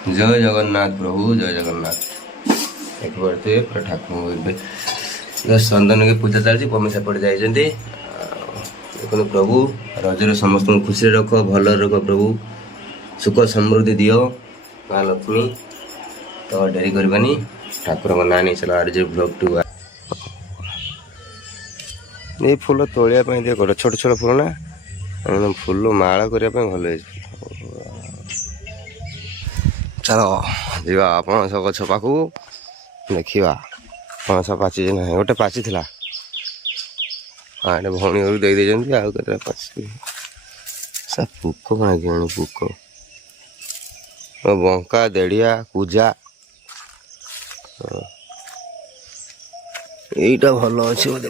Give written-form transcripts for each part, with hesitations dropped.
जय जगन्नाथ प्रभु, जय जगन्नाथ। एक बार पूरा ठाकुर चंदन की पूजा चलती पमी सेपटे जाइए। देखो प्रभु रजरे समस्त खुशी रख, भल रख प्रभु, सुख समृद्धि दियो माँ लक्ष्मी। तो डेरी करवानी ठाकुर का ना नहीं चला आज ब्लॉग टू। ये फूल तोलिया गोटे छोट छोट फूल ना एकदम फूल माला करने भल। चलो जा पणस गछ पाखु देखा पणस पाची ना गोटे पाची था हाँ ये भौणी घर दे आउ के पाची सब पुक कण कि पुक बंका देड़िया पूजा यहीटा भल अच्छे बोधे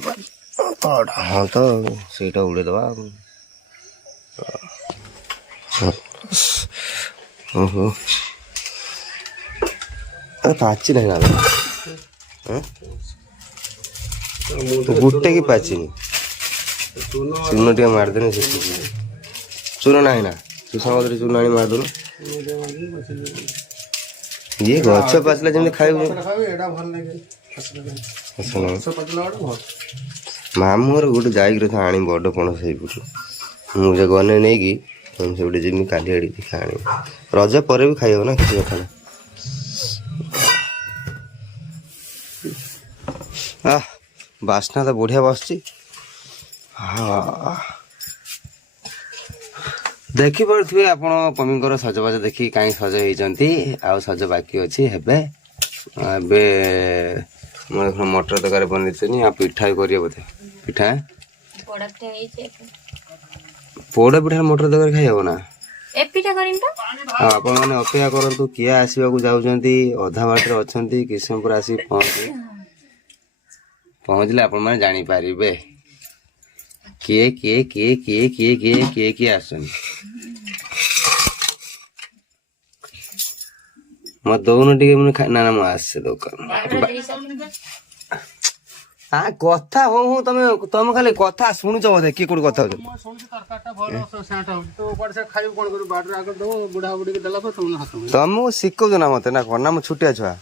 हाँ तो सहीटा उड़े दबा। ओहो पाची नहीं ना गुटे की पाची चून टे मारदेने चून ना ना तू सामग्री चून आनी मारदेनु ये गछ पाचला जमी खाई मामू घर गोटे जाइक आनी बड़ पणस मुझे गने नहीं कि से गोटे जमी काली आड़ी देखा आनी रज पर भी खाई ना किसी कथा ना। बास्ना तो बढ़िया बस देखी पारे आप पमीर सजबाज देखी कहीं सज होती आउ सज बाकी अच्छी हेबे मटर तरकारी बन पिठा करिए बोधे पिठा पोड़ पिठा मटर तरकारी खाई ना आप अपेक्षा करूँ किए आसवाक जाऊँगी अधा बाटर अच्छा किसमपुर आसी पहुँचले आपण मैंने जानीपारे किए किए किए किए किए किए किए किए आस मत दौन टे मुझे ना ना मुझे दुकान हाँ कथा हो तुम तुम खाली कथा शुणुच बोधे किए कौट कथा तुमको शिखौच ना मत ना कौन ना मु छुटिया छुआ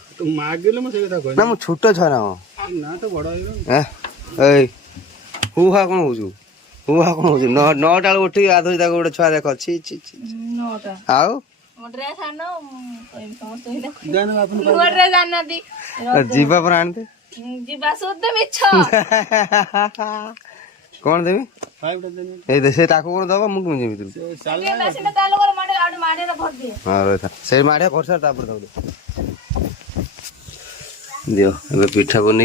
ना मु छोट छुआ ना हुआ कौन हो हुआ कौन हो नौटा उठी गाधो गोटे छुआ देख छी छी आउ जीवा पर आनते कौन देवी से कौन दबा मुझे से माड़िया भर सार दियो ए पिठा बन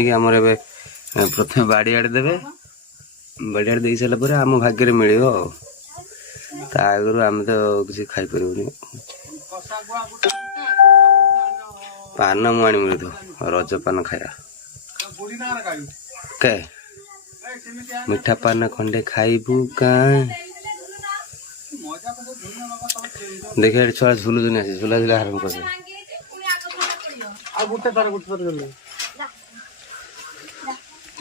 प्रथम बाड़ी आड़े देवे बाड़ी आड़े दे सारापर आम भाग्य मिल आगु आम तो किसी खाई पार पान मुझे तो रज पान खाया के मिठा पान खंडे खाइबू कहाँ देखिए छुआ झुलुन आस झुला झुला आरम्भ कर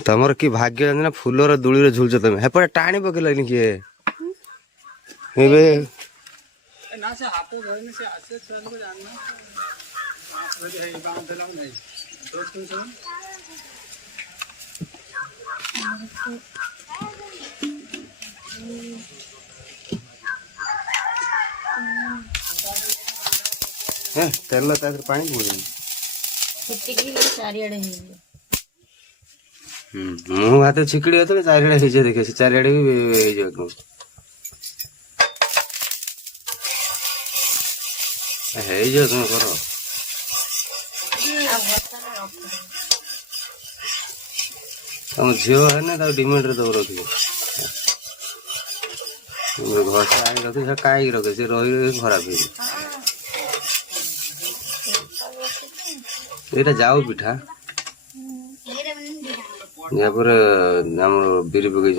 तमर कि भाग्य ना फूलर दूली झुलच तुम हेपटे टाणी पकेल किए तेल पानी मुँह हाथ छिकड़ी होते चारिड़े देखे चारिड़े भी तुम कर तुम झील है ना डिमेट दब रखी घर से आई रखी कहीं रखे सी रही खराब ये जाऊ पिठा या बिरी पकई